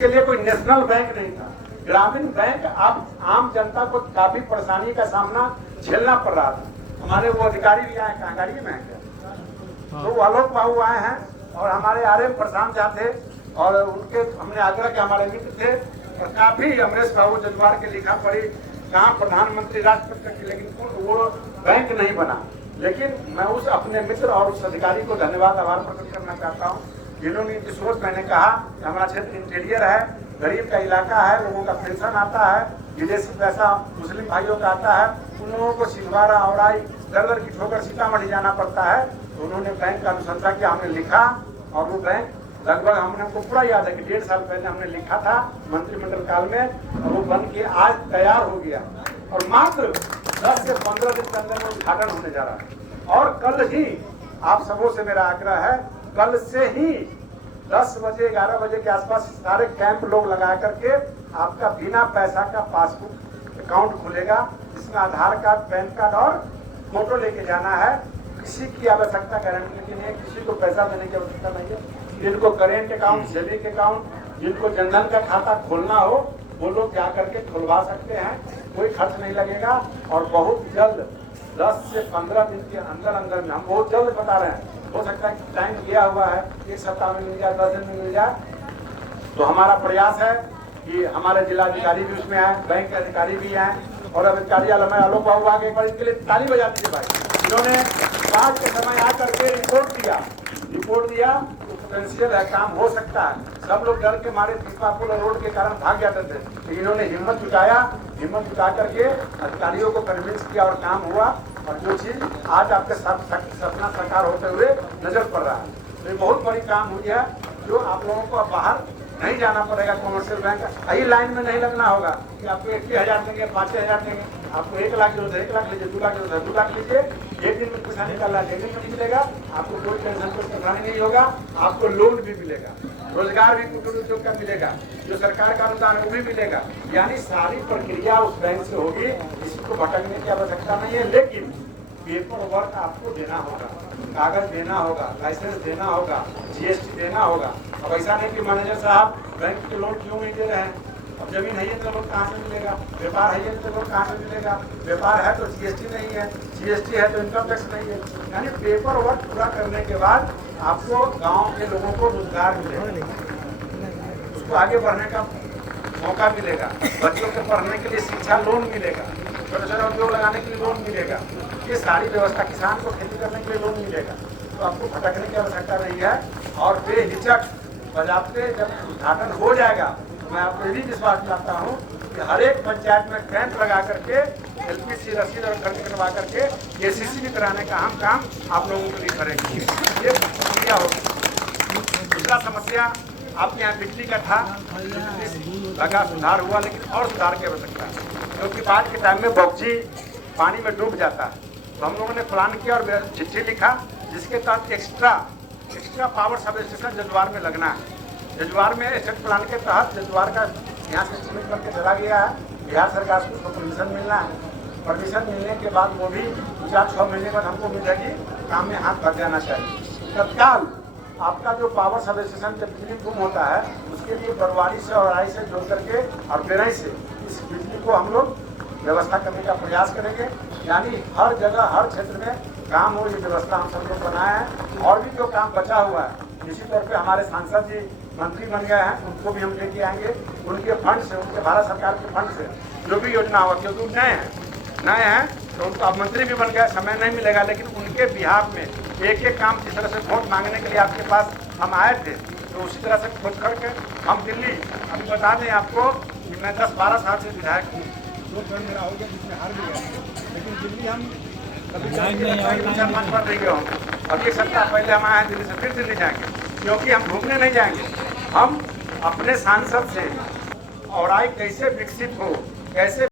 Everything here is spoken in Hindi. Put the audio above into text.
के लिए कोई नेशनल बैंक नहीं था। ग्रामीण बैंक अब आम जनता को काफी परेशानी का सामना झेलना पड़ रहा था। हमारे वो अधिकारी भी आए, कांगाड़ी में है तो आलोक बाबू आए हैं और हमारे आरएम प्रशांत झा थे और उनके हमने आग्रह के हमारे मित्र थे और काफी अमरेश बाबू जजवार के लिखा पड़ी कहा प्रधानमंत्री राष्ट्रपति की, लेकिन वो बैंक नहीं बना। लेकिन मैं उस अपने मित्र और उस अधिकारी को धन्यवाद आभार प्रकट करना चाहता हूँ जिन्होंने इनकी सोच। मैंने कहा हमारा क्षेत्र इंटीरियर है, गरीब का इलाका है, लोगों का पेंशन आता है, विदेशी पैसा मुस्लिम भाइयों का आता है, उन लोगों को सिलवारा औराई दर की ठोकर सीतामढ़ी जाना पड़ता है। तो उन्होंने बैंक का अनुशंसा किया, हमने लिखा और वो बैंक लगभग हमको पूरा याद है कि 1.5 साल पहले हमने लिखा था मंत्रिमंडल काल में और वो बन के आज तैयार हो गया और मात्र 10 से 15 दिन के अंदर में उद्घाटन होने जा रहा है। और कल ही आप सबों से मेरा आग्रह है, कल से ही 10 बजे 11 बजे के आसपास सारे कैंप लोग लगा करके आपका बिना पैसा का पासबुक अकाउंट खुलेगा, जिसमें आधार कार्ड, पैन कार्ड और फोटो लेके जाना है। किसी की आवश्यकता गारंटी की नहीं है, किसी को पैसा देने की आवश्यकता नहीं है। जिनको करेंट अकाउंट, सेविंग अकाउंट, जिनको जनधन का खाता खोलना हो वो लोग जा करके खुलवा सकते हैं, कोई खर्च नहीं लगेगा। और बहुत जल्द 10 से 15 दिन के अंदर में, हम बहुत जल्द बता रहे हैं, हो सकता है कि टाइम दिया हुआ है 1 सप्ताह में मिल जाए, 10 दिन में मिल जाए। तो हमारा प्रयास है कि हमारे जिलाधिकारी भी उसमें आए, बैंक के अधिकारी भी आए और अभी कार्यालय में आलोक बाबू आगे एक बार इसके लिए ताली बजा दीजिए भाई। इन्होंने आज के समय आकर के रिपोर्ट दिया तो पोटेंशियल है, काम हो सकता है। सब लोग डर के मारे पुल रोड के कारण भाग जाते थे, तो इन्होंने हिम्मत जुटा करके अधिकारियों को कन्विंस किया और काम हुआ। और जो चीज आज आपके सपना साकार होते हुए नजर पड़ रहा है, तो ये बहुत बड़ी काम हुई है जो आप लोगों को अब बाहर नहीं जाना पड़ेगा। कमर्शियल बैंक यही लाइन में नहीं लगना होगा कि आपको 21,000 देंगे, 5,000 देंगे, आपको 1 लाख जरूरत है 1 लाख लीजिए, 2 लाख जरूरत है 2 लाख लीजिए। एक दिन में पैसा निकालना, 1 दिन में मिलेगा, आपको कोई टेंशन, कोई परेशानी नहीं होगा। आपको लोन भी मिलेगा, रोजगार भी कुटीर उद्योग का मिलेगा, जो सरकार का अनुदान है वो भी मिलेगा। यानी सारी प्रक्रिया उस बैंक से होगी, किसी को भटकने की आवश्यकता नहीं है। लेकिन पेपर वर्क आपको देना होगा, कागज देना होगा, लाइसेंस देना होगा, जीएसटी देना होगा। अब ऐसा नहीं कि मैनेजर साहब बैंक के लोन क्यों नहीं दे रहे हैं, अब जमीन है तो लोन कहाँ से मिलेगा, व्यापार है तो लोन कहाँ से मिलेगा, व्यापार है तो जीएसटी नहीं है, जीएसटी है तो इनकम टैक्स नहीं है। यानी पेपर वर्क पूरा करने के बाद आपको गाँव के लोगों को रोजगार मिलेगा, उसको आगे बढ़ने का मौका मिलेगा, बच्चों को पढ़ने के लिए शिक्षा लोन मिलेगा, छोटे छोटे उद्योग लगाने के लिए लोन मिलेगा, ये सारी व्यवस्था, किसान को खेती करने के लिए लोन मिलेगा। तो आपको भटकने की आवश्यकता नहीं है और बेहिचक बजाते जब उद्घाटन हो जाएगा तो मैं आपको यही विश्वास दिलाता हूँ कि हर एक पंचायत में कैंप लगा करके एलपीसी रसीद और खर्च करवा करके केसीसी भी कराने का हम काम आप लोगों के लिए करेंगे। ये प्रक्रिया होगी। दूसरा समस्या आपके यहाँ बिजली का था, लगा सुधार हुआ, लेकिन और सुधार की आवश्यकता है क्योंकि बाद के टाइम में बॉक्सी पानी में डूब जाता है। तो हम लोगों ने प्लान किया और चिट्ठी लिखा जिसके तहत एक्स्ट्रा पावर सब स्टेशन जजवार में लगना है। जजवार में स्टेट प्लान के तहत जजवार का यहाँ से एस्टिमेट करके चला गया है, बिहार सरकार से उसको परमिशन मिलना है। परमिशन मिलने के बाद वो भी 4-6 महीने बाद हमको मिल जाएगी, काम में हाथ भर जाना चाहिए। तत्काल आपका जो पावर सब स्टेशन जब बिजली गुम होता है उसके लिए बरवाड़ी से और राई से जोड़ करके और बेरई से इस बिजली को हम लोग व्यवस्था करने का प्रयास करेंगे। यानी हर जगह हर क्षेत्र में काम हो, ये व्यवस्था हम सब लोग बनाए हैं। और भी जो काम बचा हुआ है निश्चित तौर पे हमारे सांसद जी मंत्री बन गए हैं, उनको भी हम लेके आएंगे, उनके फंड से, उनके भारत सरकार के फंड से जो भी योजना होगा, क्योंकि नए हैं तो उनको अब मंत्री भी बन गए, समय नहीं मिलेगा, लेकिन उनके बिहार में एक काम जिस तरह से वोट मांगने के लिए आपके पास हम आए थे तो उसी तरह से खोज करके हम दिल्ली, अभी बता दें आपको कि मैं 10-12 साल से विधायक हूँ, 2 टर्म मेरा हो गया जिसमें हार भी गया, लेकिन दिल्ली हम कभी 4-5 बार नहीं गए होंगे। अब 1 सप्ताह पहले हम आए हैं दिल्ली से, फिर दिल्ली जाएंगे, क्योंकि हम घूमने नहीं जाएंगे, हम अपने सांसद से औराई कैसे विकसित हो, कैसे